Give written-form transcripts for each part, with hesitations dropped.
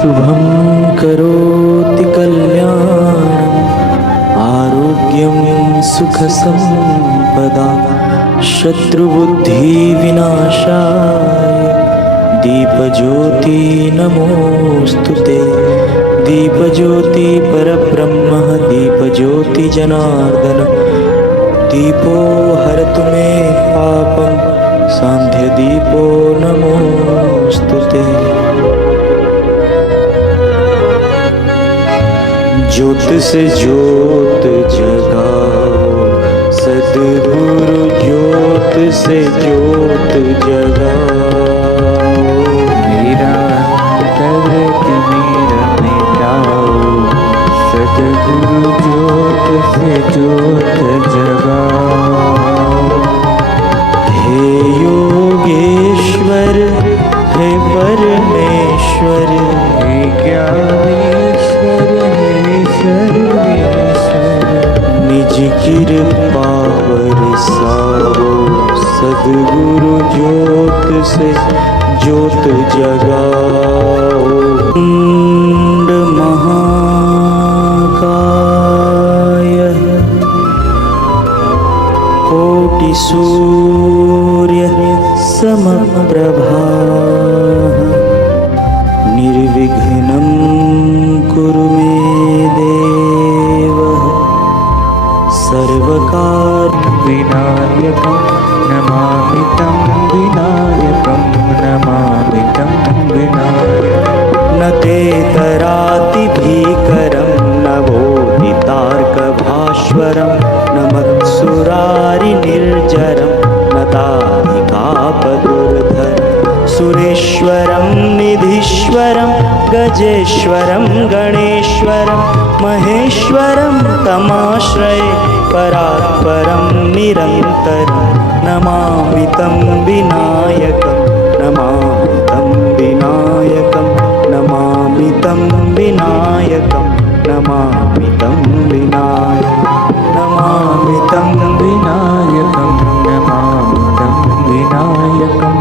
शुभं करोति कल्याणम् आरोग्यं सुखसम्पदा शत्रुबुद्धिविनाशाय दीपज्योति नमोस्तुते। दीपज्योति परब्रह्म दीपज्योति जनार्दन दीपो हरतु मे पापं सांध्यदीपो नमोस्तुते। ज्योत से ज्योत जगाओ सद्गुरु ज्योत से ज्योत जगाओ। मेरा अंतरति मेरा मिटाओ सद्गुरु ज्योत से ज्योत जगाओ। हे योगेश्वर हे परमेश्वर हे ज्ञानेश्वर हे सर्वेश्वर निज कृपा बरसाओ सद्गुरु ज्योत से ज्योत जगाओ। कुंड महाकाय कोटि सूर्य समप्रभा निर्विघ्नं कुरु मे देव सर्वकार्य विनायकं नमामि तं विनायकं नमामि तं विनायकं। न तेतरातिभीकरं न बोधितार्कभास्वरं न मत्सुरारिनिर्जरं न दाधिकापदुर्धरं सुरेश्वरं निधीश्वरं गजेश्वरं गणेश्वरं महेश्वरं तमाश्रये परात्परं निरन्तरं नमामि तं विनायकं नमामि तं विनायकं नमामि तं विनायकं नमामि तं विनायकं नमामि तं विनायकं नमामि तं विनायकं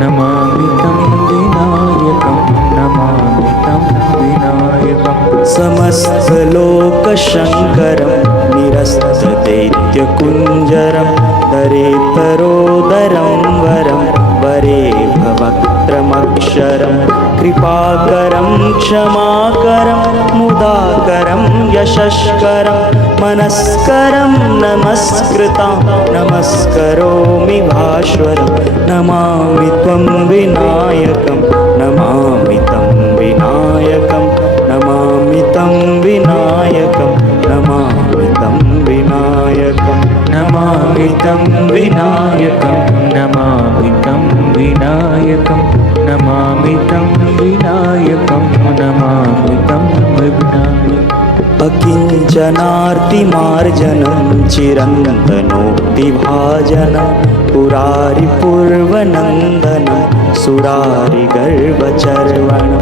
नमामि तं विनायकं नमामि तं विनायकं। समस्तलोकशङ्करं निरस्तदैत्यकुञ्जरं दरेतरोदरं वरं वरे भवक्त्रमक्षरं कृपाकरं क्षमाकरं मुदाकरं यशस्करं मनस्करं नमस्कृतां नमस्करोमि भास्वरं नमामि त्वं विनायकं नमामि तं विनायकं नमामि तं विनायकं नमामि तं विनायकं नमामि तं विनायकं नमामि तं विनायकं नमामि तं विनायकं नमामि तं विनायकम्। अकिञ्चनार्तिमार्जनं चिरन्तनोक्तिभाजनं पुरारिपूर्वनन्दनं सुरारिगर्वचर्वणं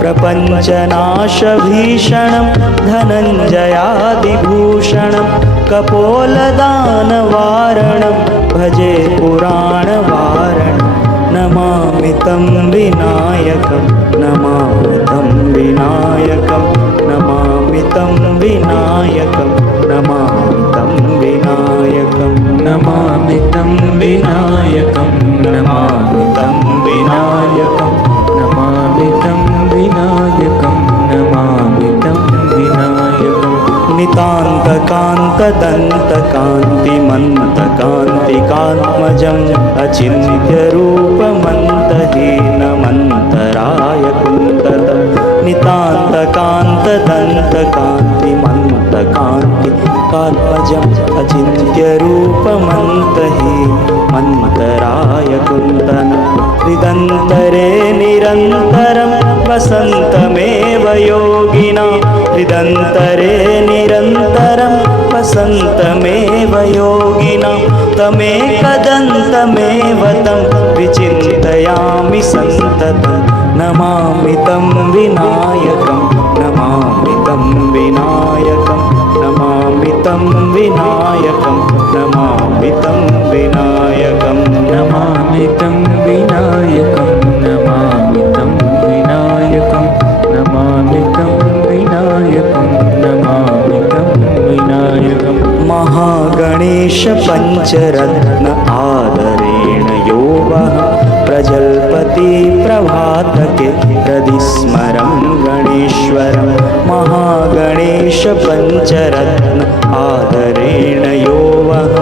प्रपञ्चनाशभीषणं धनञ्जयादिभूषणं कपोलदानवारणं भजे पुराणवारणं नमामि तं विनायकं नमामि तं विनायकं नमामि तं विनायकं नमामि तं विनायकं नमामि तं विनायकं नमामि तं विनायकं नमामि तं विनायकं नमामि तं विनायकं। नितान्तकान्तदन्तकान्तिमन्तकान्तिकात्मजम् अचिन्त्यरूपमन्तहीनमन्तराय कुन्तलं नितान्तकान्तदन्तकान्तिमन्तकान्तिकात्मजम् अचिन्त्यरूपमन्तहीनमन्तराय कुन्तलं हृदन्तरे निरन्तरं वसन्तमेव योगिनां हृदन्तरे निरन्तरं वसन्तमेव योगिनां तमेकदन्तमेव तं विचिन्तयामि सन्ततं नमामि तं विनायकं नमामि तं विनायकं नमामि तं विनायकं नमामि तं विनायकं नमामि तं विनायकं नमामि तं विनायकं नमामि पञ्चरत्न आदरेण यो वः प्रजल्पति प्रभातके हृदिस्मरं गणेश्वरं महागणेश पञ्चरत्न आदरेण यो वः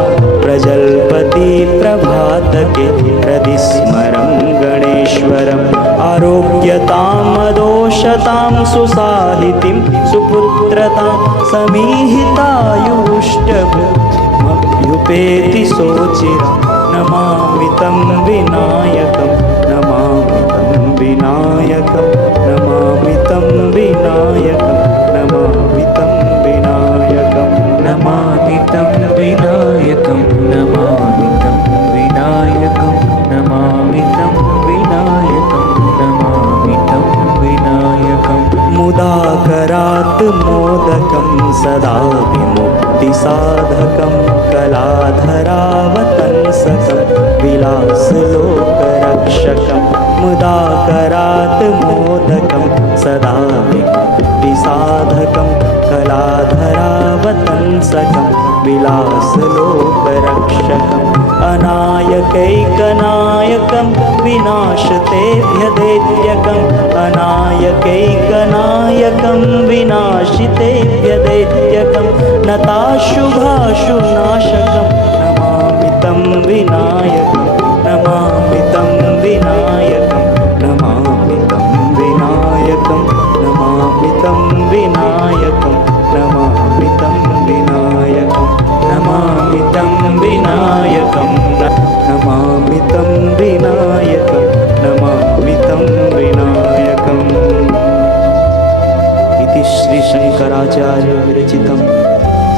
प्रजल्पति प्रभातके हृदिस्मरं गणेश्वरम् आरोग्यतामदोषतां सुसाहितिं सुपुत्रतां समीहितायुष्टभुक्त्युपेति सोचिरा नमामि तं विनायकं नमामि तं विनायकं नमामि तं विनायकं नमामि तं विनायकं नमामि तं विनायकं नमामि तं विनायकं नमामि तं विनायकं नमामि तं विनायकं मुदाकरात् मोदकं सदा विमुक्तिसाधकं कलाधरावतंसकं विलासलोकरक्षकं मुदाकरात् मोदकं सदा विमुक्तिसाधकं कलाधरावतंसकं विलासलोकरक्षकम् अनायकैकनायकं विनाशतेभ्यदैत्यकम् अनायकैकनायकं विनाशितेभ्यदैत्यकं नताशुभाशुनाशकं नमामि तं विनायकं नमामि तं विनायकं नमामि तं विनायकं नमामि तं विनायकं नमामि तं विनायकं नमामि तं विनायकं नमामि तं विनायकं नमामि तं विनायकम् इति श्री शंकराचार्य विरचितं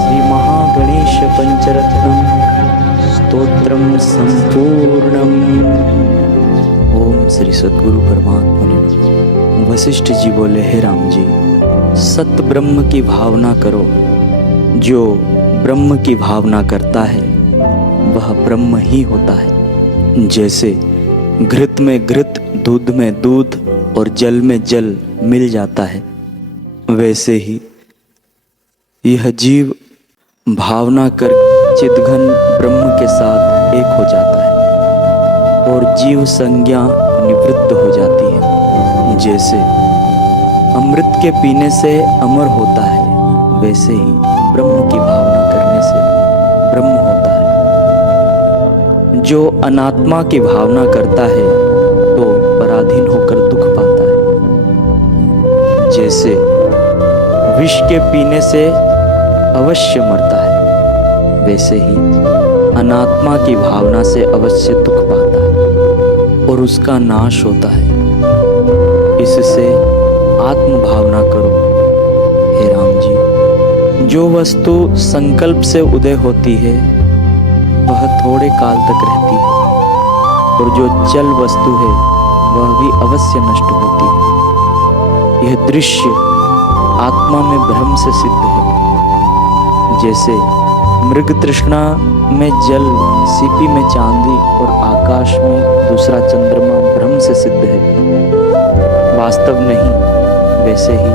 श्री महागणेश पंचरत्नं स्तोत्रं संपूर्णम्। ओम श्री सद्गुरु परमात्मा ने। वशिष्ठ जी बोले, हे राम जी, सत ब्रह्म की भावना करो। जो ब्रह्म की भावना करता है वह ब्रह्म ही होता है। जैसे घृत में घृत, दूध में दूध और जल में जल मिल जाता है, वैसे ही यह जीव भावना कर चिदघन ब्रह्म के साथ एक हो जाता है और जीव संज्ञा निवृत्त हो जाती है। जैसे अमृत के पीने से अमर होता है, वैसे ही ब्रह्म की भावना करने से ब्रह्म होता है। जो अनात्मा की भावना करता है तो पराधीन होकर दुख पाता है। जैसे विष के पीने से अवश्य मरता है, वैसे ही अनात्मा की भावना से अवश्य दुख पाता है और उसका नाश होता है। इससे आत्म भावना करो। हे राम जी, जो वस्तु संकल्प से उदय होती है वह थोड़े काल तक रहती है और जो चल वस्तु है वह भी अवश्य नष्ट होती है। यह दृश्य आत्मा में भ्रम से सिद्ध है। जैसे मृग तृष्णा में जल, सीपी में चांदी और आकाश में दूसरा चंद्रमा भ्रम से सिद्ध है, वास्तव नहीं। वैसे ही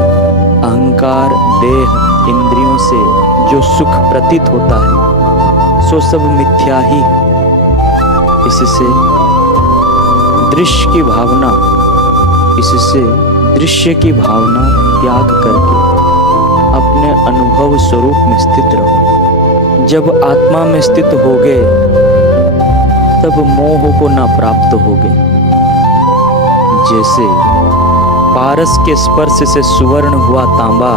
अहंकार, देह, इंद्रियों से जो सुख प्रतीत होता है सो सब मिथ्या ही है। इससे दृश्य की भावना, इससे दृश्य की भावना त्याग करके अपने अनुभव स्वरूप में स्थित रहो। जब आत्मा में स्थित होगे तब मोह को ना प्राप्त होगे। जैसे पारस के स्पर्श से सुवर्ण हुआ तांबा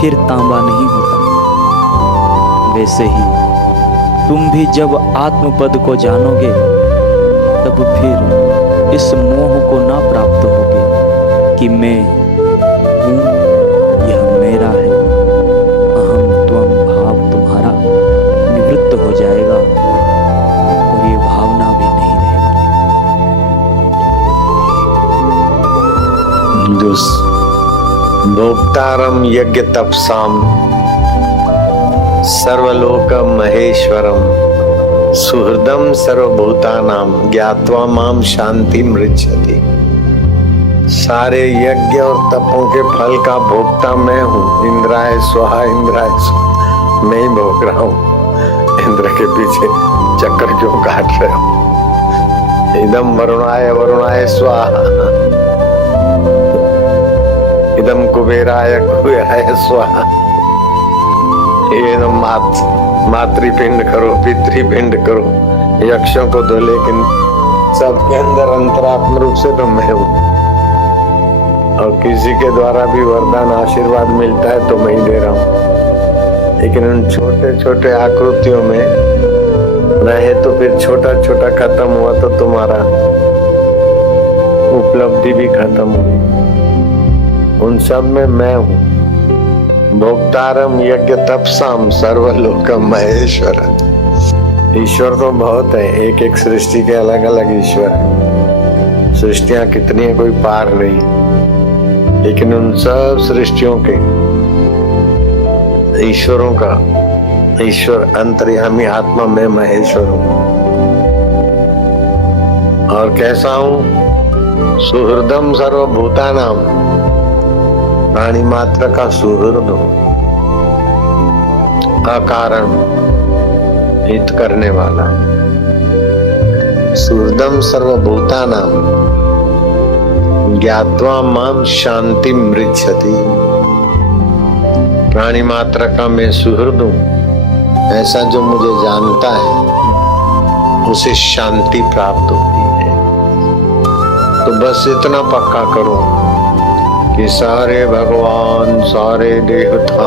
फिर तांबा नहीं होता, वैसे ही तुम भी जब आत्मपद को जानोगे तब फिर इस मोह को ना प्राप्त होगे कि मैं हूँ, यह मेरा है। अहम त्वम भाव तुम्हारा निवृत्त हो जाएगा और ये भावना भी नहीं रहेगी। भोक्तारम यज्ञ तपसाम सर्वलोकम महेश्वरम सुहृदम सर्वभूतानाम ज्ञात्वा माम शांति मृच्छति। सारे यज्ञ और तपों के फल का भोक्ता मैं हूँ। इंद्राय स्वाहा, इंद्राय स्वाहा, मैं ही भोग रहा हूँ। इंद्र के पीछे चक्कर क्यों काट रहे हो? इदम वरुणाय स्वाहा, इदम कुबेराय स्वाहा। ये मातृपिंड करो, पितृपिंड करो, यक्षों को दो, लेकिन सबके अंदर अंतरात्म रूप से तो मैं हूँ। और किसी के द्वारा भी वरदान आशीर्वाद मिलता है तो मैं ही दे रहा हूँ, लेकिन उन छोटे छोटे आकृतियों में रहे तो फिर छोटा छोटा खत्म हुआ तो तुम्हारा उपलब्धि भी खत्म हुई। उन सब में मैं हूँ। भोक्तारम यज्ञ तपसाम सर्वलोकम महेश्वर। ईश्वर तो बहुत है, एक एक सृष्टि के अलग अलग ईश्वर है। सृष्टियां कितनी है कोई पार नहीं, लेकिन उन सब सृष्टियों के ईश्वरों का ईश्वर अंतर्यामी आत्मा में महेश्वर हूँ। और कैसा हूँ? सुहृदम सर्वभूतानाम, प्राणी मात्र का सुहृद हूँ। अकारण हित करने वाला। सुहृदम सर्वभूतानाम ज्ञात्वा माम शांति मृच्छति। प्राणी मात्र का मैं सुहृद हूँ, ऐसा जो मुझे जानता है उसे शांति प्राप्त होती है। तो बस इतना पक्का करो कि सारे भगवान, सारे देवता,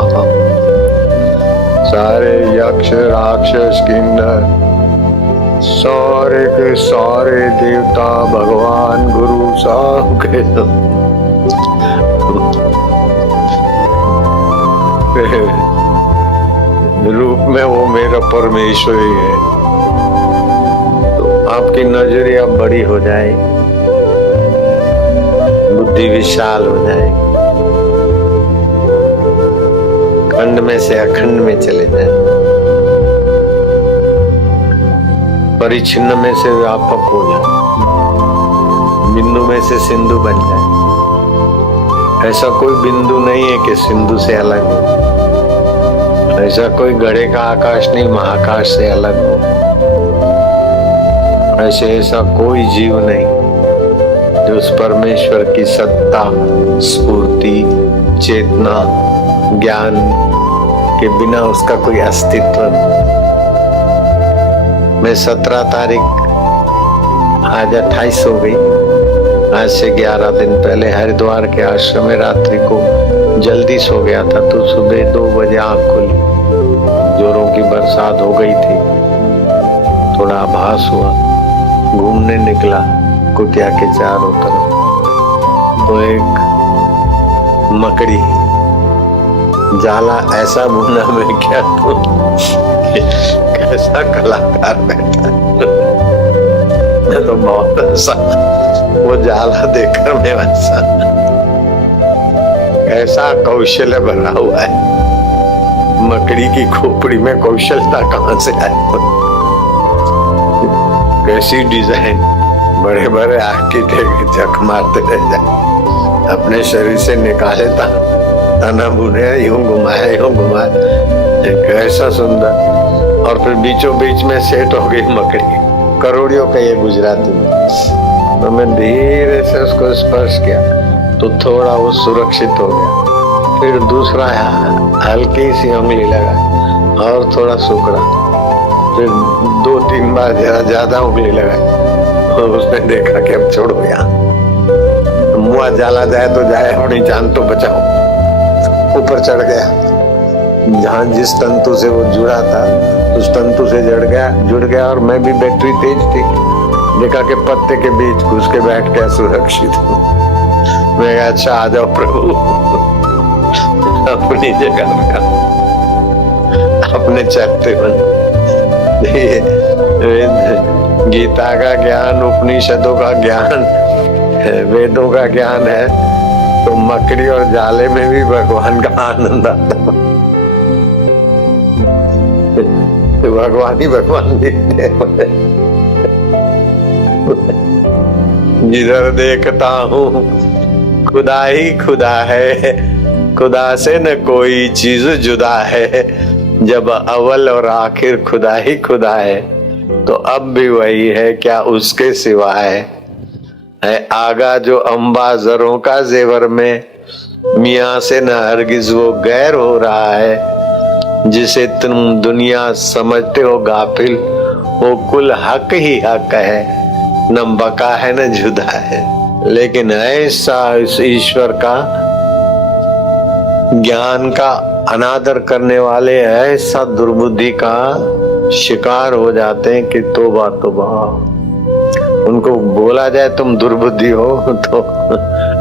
सारे यक्ष राक्षस किन्नर, सारे के सारे देवता भगवान गुरु सब के रूप में वो मेरा परमेश्वर ही है। तो आपकी नजरिया बड़ी हो जाए, बुद्धि विशाल हो जाए, खंड में से अखंड में चले जाए, परिच्छिन्न में से व्यापक हो जाए, बिंदु में से सिंधु बन जाए। ऐसा कोई बिंदु नहीं है कि सिंधु से अलग हो, ऐसा कोई घड़े का आकाश नहीं महाकाश से अलग हो, ऐसा कोई जीव नहीं जो उस परमेश्वर की सत्ता, स्फूर्ति, चेतना, ज्ञान के बिना उसका कोई अस्तित्व नहीं। मैं 17 तारीख, आज 28 हो गई, आज से 11 दिन पहले हरिद्वार के आश्रम में रात्रि को जल्दी सो गया था, तो सुबह 2 बजे आंख खुली। जोरों की बरसात हो गई थी, थोड़ा आभास हुआ, घूमने निकला कुटिया के चारों तरफ, तो एक मकड़ी जाला ऐसा बुना में क्या तो कैसा कलाकार बैठा। तो बहुत हंसा वो जाला देखकर, मैं हंसा। ऐसा कौशल्य भरा हुआ है, मकड़ी की खोपड़ी में कौशलता कहां से आए? कैसी डिजाइन, बड़े बड़े आर्किटेक्ट जख मारते रह जाए, अपने शरीर से निकाले था तना बुने, यूं घुमाया कैसा सुंदर। और फिर बीचों बीच में सेट हो गई मकड़ी, करोड़ियों का ये गुजराती में। तो मैं धीरे से उसको स्पर्श किया तो थोड़ा वो सुरक्षित हो गया। फिर दूसरा हल्की सी उंगली लगाई और थोड़ा सुकड़ा, फिर 2-3 बार जरा ज्यादा उंगली लगाई, और उसने देखा कि अब छोड़ो यहाँ, मुआ जाला जाए तो जाए, अपनी जान तो बचाओ। ऊपर चढ़ गया, जहाँ जिस तंतु से वो जुड़ा था उस तंतु से जुड़ गया, और मैं भी बैटरी तेज थी, देखा कि पत्ते के बीच घुस के बैठ के सुरक्षित हूँ। मैं कहा अच्छा आ जाओ प्रभु, अपनी जगह में अपने चलते बन। गीता का ज्ञान, उपनिषदों का ज्ञान, वेदों का ज्ञान है, तो मकड़ी और जाले में भी भगवान का आनंद आता। भगवान ही भगवान दिखते हैं। जिधर देखता हूँ खुदा ही खुदा है, खुदा से न कोई चीज जुदा है। जब अव्वल और आखिर खुदा ही खुदा है तो अब भी वही है, क्या उसके सिवा है आगा जो अंबा जरों का जेवर में, मियाँ से न हरगिज वो गैर हो रहा है। जिसे तुम दुनिया समझते हो गाफिल, वो कुल हक ही हक है, न बका है न जुदा है। लेकिन ऐसा इस ईश्वर का ज्ञान का अनादर करने वाले ऐसा दुर्बुद्धि का शिकार हो जाते हैं कि तौबा तौबा। उनको बोला जाए तुम दुर्बुद्धि हो तो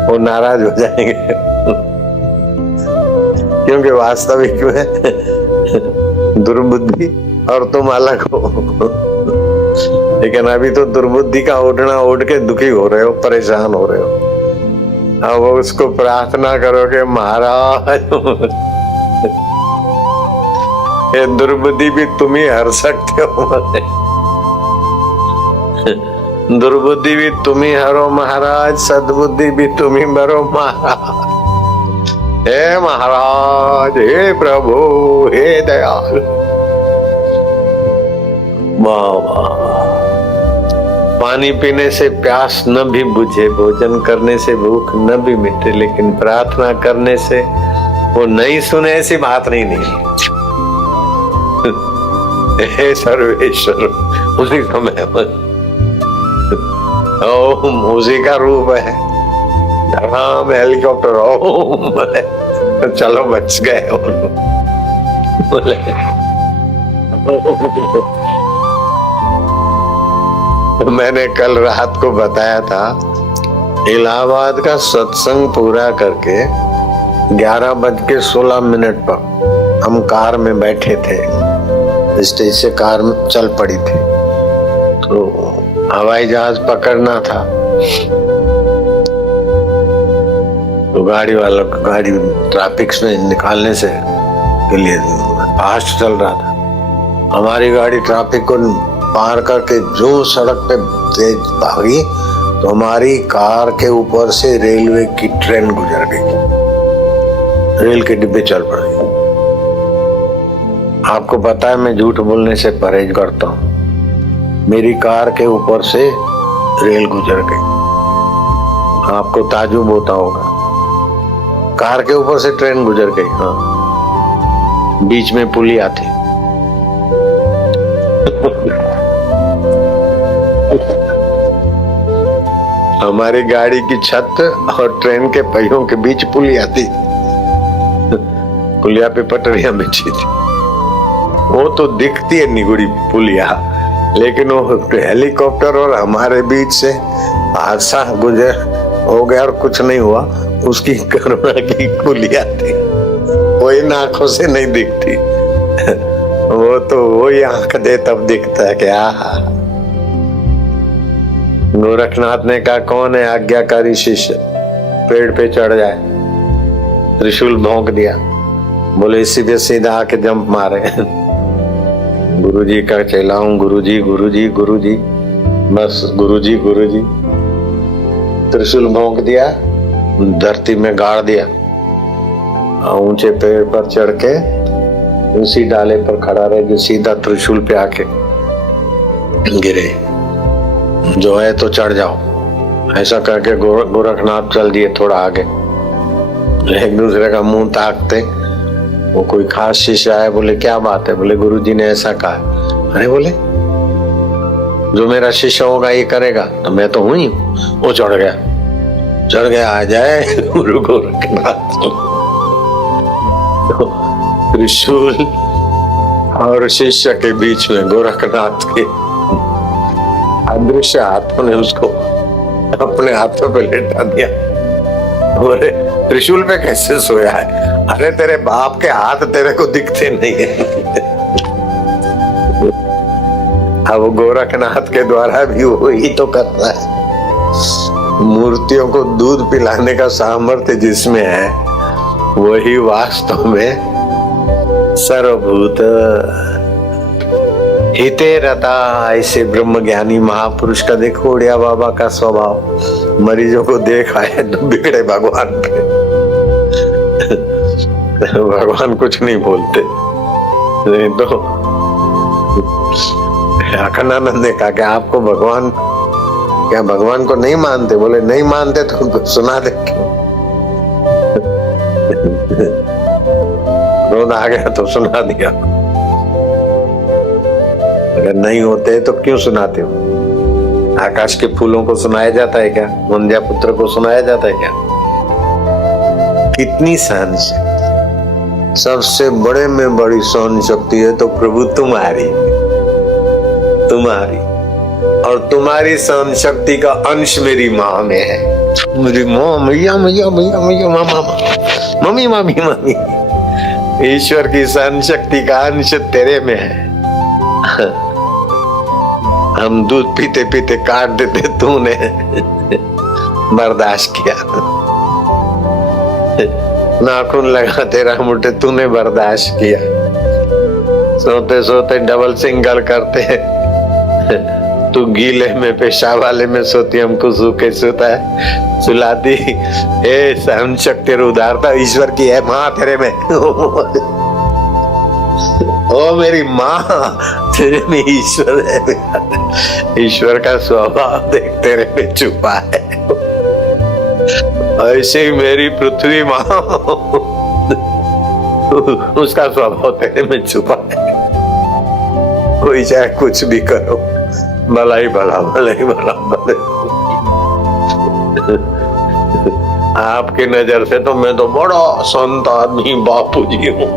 वो नाराज हो जाएंगे, क्योंकि वास्तविक में दुर्बुद्धि और तुम अलग हो। लेकिन अभी तो दुर्बुद्धि का उठना उठ के दुखी हो रहे हो, परेशान हो रहे हो। अब उसको प्रार्थना करो कि महाराज ये दुर्बुद्धि भी तुम ही हर सकते हो, दुर्बुद्धि भी तुम ही हरो महाराज, सद्बुद्धि भी तुम ही भरो महाराज। हे महाराज, हे प्रभु, हे दयालु। वाह, पानी पीने से प्यास न भी बुझे, भोजन करने से भूख न भी मिटे, लेकिन प्रार्थना करने से वो नहीं सुने, ऐसी बात नहीं। हे सर्वेश्वर, उसी समय ओम उसी का रूप है। धड़ाम हेलीकॉप्टर ओम, चलो बच गए बोले। मैंने कल रात को बताया था, इलाहाबाद का सत्संग पूरा करके 11:16 पर हम कार में बैठे थे, स्टेज से कार चल पड़ी थी, तो हवाई जहाज पकड़ना था। तो गाड़ी वाला गाड़ी ट्रैफिक में निकालने से के लिए फास्ट चल रहा था। हमारी गाड़ी ट्रैफिक को पार करके जो सड़क पे तेज भागी तो हमारी कार के ऊपर से रेलवे की ट्रेन गुजर गई, रेल के डिब्बे चल पड़े। आपको पता है मैं झूठ बोलने से परहेज करता हूँ। मेरी कार के ऊपर से रेल गुजर गई, आपको ताजुब होता होगा। कार के ऊपर से ट्रेन गुजर गई, हाँ, बीच में पुलिया थी। हमारी गाड़ी की छत और ट्रेन के पहियों के बीच पुलिया थी, पुलिया पे पटरियां बिछी थी। वो तो दिखती है निगुड़ी पुलिया, लेकिन वो हेलीकॉप्टर और हमारे बीच से हादसा गुजर हो गया और कुछ नहीं हुआ। उसकी करुणा की पुलिया थी, वही आंखों से नहीं दिखती। वो तो वही आंख दे तब दिखता है कि आहा। गोरखनाथ ने कहा कौन है आज्ञाकारी शिष्य पेड़ पे चढ़ जाए, त्रिशूल भोंक दिया, बोले सीधे सीधा आके जंप मारे। गुरुजी का चेला हूं, गुरुजी गुरुजी गुरुजी, बस गुरुजी गुरुजी। त्रिशूल भोंक दिया, धरती में गाड़ दिया, ऊंचे पेड़ पर चढ़ के उसी डाले पर खड़ा रहे जो सीधा त्रिशूल पे आके गिरे। जो है तो चढ़ जाओ, ऐसा करके गोरखनाथ चल दिए थोड़ा आगे। एक दूसरे का मुंह ताकते, वो कोई खास शिष्य आया, बोले क्या बात है? बोले गुरुजी ने ऐसा कहा। अरे बोले जो मेरा शिष्य होगा ये करेगा, तो मैं तो हूं ही। वो चढ़ गया आ जाए गुरु गोरखनाथ। त्रिशूल और शिष्य के बीच में गोरखनाथ के अदृश्य हाथों ने उसको अपने हाथों पे लेटा दिया। बोले त्रिशूल पे कैसे सोया है? अरे तेरे बाप के हाथ तेरे को दिखते नहीं है। अब गोरखनाथ के द्वारा भी वही तो करता है। मूर्तियों को दूध पिलाने का सामर्थ्य जिसमें है, वही वास्तव में सर्वभूत हिते रता। ऐसे ब्रह्म ज्ञानी महापुरुष का देखो उड़िया बाबा का स्वभाव, मरीजों को देख आए तो बिगड़े भगवान पे। भगवान कुछ नहीं बोलते, नहीं तो अखंडानंद ने कहा कि आपको भगवान, क्या भगवान को नहीं मानते? बोले नहीं मानते तो सुना दे। क्रोध आ गया तो सुना दिया। अगर नहीं होते तो क्यों सुनाते हो? आकाश के फूलों को सुनाया जाता है क्या? वंध्या पुत्र को सुनाया जाता है क्या? कितनी सहन शक्ति, सबसे बड़े में बड़ी सहन शक्ति है तो प्रभु तुम्हारी, और तुम्हारी सहन शक्ति का अंश मेरी माँ में है। मेरी माँ, मैया मैया मैया मैया, मामा मम्मी मम्मी मम्मी। ईश्वर की सहन शक्ति का अंश तेरे में है। हम दूध पीते पीते काट देते, तूने बर्दाश्त किया। नाखून लगा तेरा मुझे, तूने बर्दाश्त किया। सोते सोते डबल सिंगल करते हैं, तू गीले में पेशाब वाले में सोती, हमको सूखे सोता है, सुलाती। ए सहन शक्ति और उदारता ईश्वर की है माँ तेरे में। ओ मेरी माँ, तेरे में ईश्वर है। ईश्वर का स्वभाव देख तेरे में छुपा है। ऐसे ही मेरी पृथ्वी माँ, उसका स्वभाव तेरे में छुपा है। कोई चाहे कुछ भी करो, भला ही भला, भला ही भला, भले। आपकी नजर से तो मैं तो बड़ा संत आदमी बापूजी हूँ,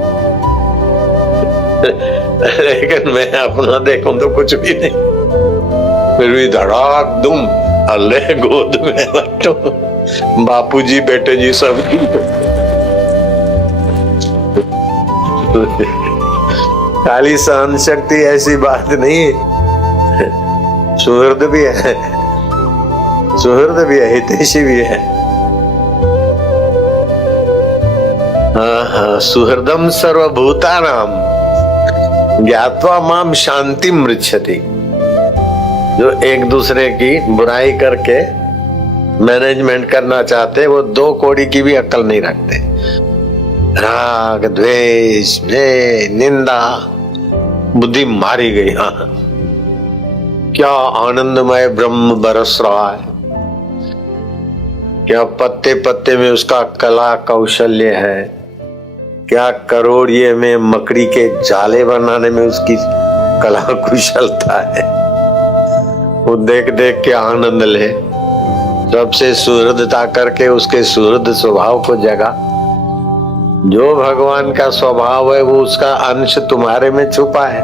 लेकिन मैं अपना देखूं तो कुछ भी नहीं। फिर भी धड़ाक दुम अल्ले गोद में बैठो, बापूजी बेटे जी सब। खाली सहन शक्ति ऐसी बात नहीं, सुहृद भी है, सुहृद भी है, हितैषी भी है। हाँ, सुहृदम सर्वभूतानाम ज्ञात्वा माम शांति मृच्छति। जो एक दूसरे की बुराई करके मैनेजमेंट करना चाहते, वो दो कौड़ी की भी अक्ल नहीं रखते। राग द्वेष निंदा, बुद्धि मारी गई। हाँ, क्या आनंदमय ब्रह्म बरस रहा है, क्या पत्ते पत्ते में उसका कला कौशल्य है, क्या करोड़िये में मकड़ी के जाले बनाने में उसकी कला कुशलता है। वो देख देख के आनंद ले, सबसे सुहृदता करके उसके सुहृद स्वभाव को जगा। जो भगवान का स्वभाव है वो उसका अंश तुम्हारे में छुपा है।